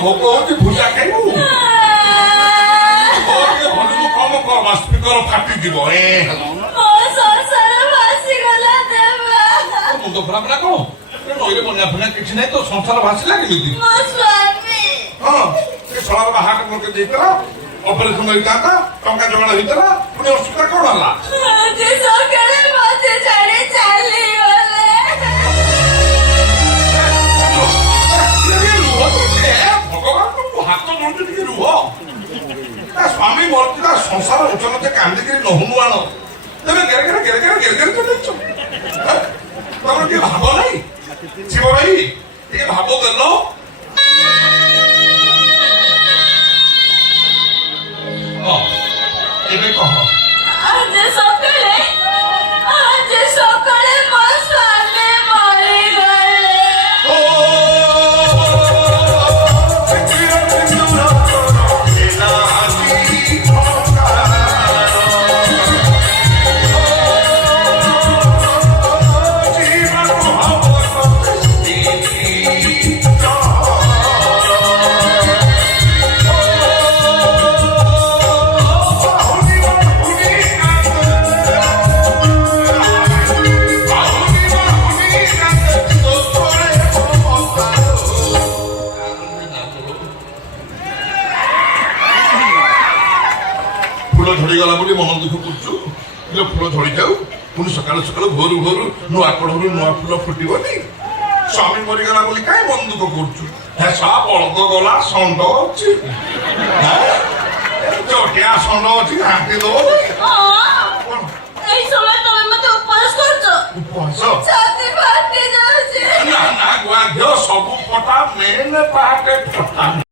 ଭୋକ ହଉଛି ଭୁଜା ଖାଇବୁ ଟିକେ ଭଲକୁ କମ କର ମା ସ୍ପିକର ଫାଟିଯିବ ମୁଣ୍ଡ ଖରାପ ନା କଣ ନଈରେ ବନ୍ୟା ଫନ୍ୟା କିଛି ନାହିଁ ତ ସଂସାର ଭାସିଲା କେମିତି ହଁ ସେ ଶଳାର ବାହାଟ ମୋର ଦେଇଥିଲା ଅପରେସନ ହେଇଥାନ୍ତା ଟଙ୍କା ଯୋଗାଣ ହେଇଥିଲା ପୁଣି ଅସୁବିଧା କଣ ହେଲା ଭଗବାନ ହାତ ଧରୁଛୁ ଟିକେ ରୁହ ସ୍ୱାମୀ ମରିଥିଲା ସଂସାର ଉଚ୍ଚନତେ କାନ୍ଦିକିରି ନହୁନୁ ଆଣ ତେବେ ଗେରେ ଗେରେ ଚଲେଇଛ ତମର ଟିକେ ଭାବ ନାହିଁ ଶିବ ଭାଇ ଟିକେ ଭାବ ଦେଲ ଏବେ କହ ଝଡ଼ିଗଲା ବୋଲି ମନ ଦୁଃଖ କରୁଛୁ ଫୁଲ ଝଡ଼ି ଯାଉ ପୁଣି ସକାଳୁ ସକାଳୁ ଭୋରୁ ଭୋରୁ ନୂଆ କଢ଼ରୁ ନୂଆ ଫୁଲ ଫୁଟିବନି ସ୍ୱାମୀ ମରିଗଲା ବୋଲି କାହିଁ ମନ ଦୁଃଖ କରୁଛୁ ହେସା ବଳଦ ଗଲା ଷଣ୍ଢ ଅଛି ଚଟିଆ ଷଣ୍ଢ ଅଛି ଘାଣ୍ଟି ଦବ ଉପବାସ ନା ଗୁଆ ଘିଅ ସବୁ ଫଟା ମେନ୍ ପାହାଟେ ଫଟା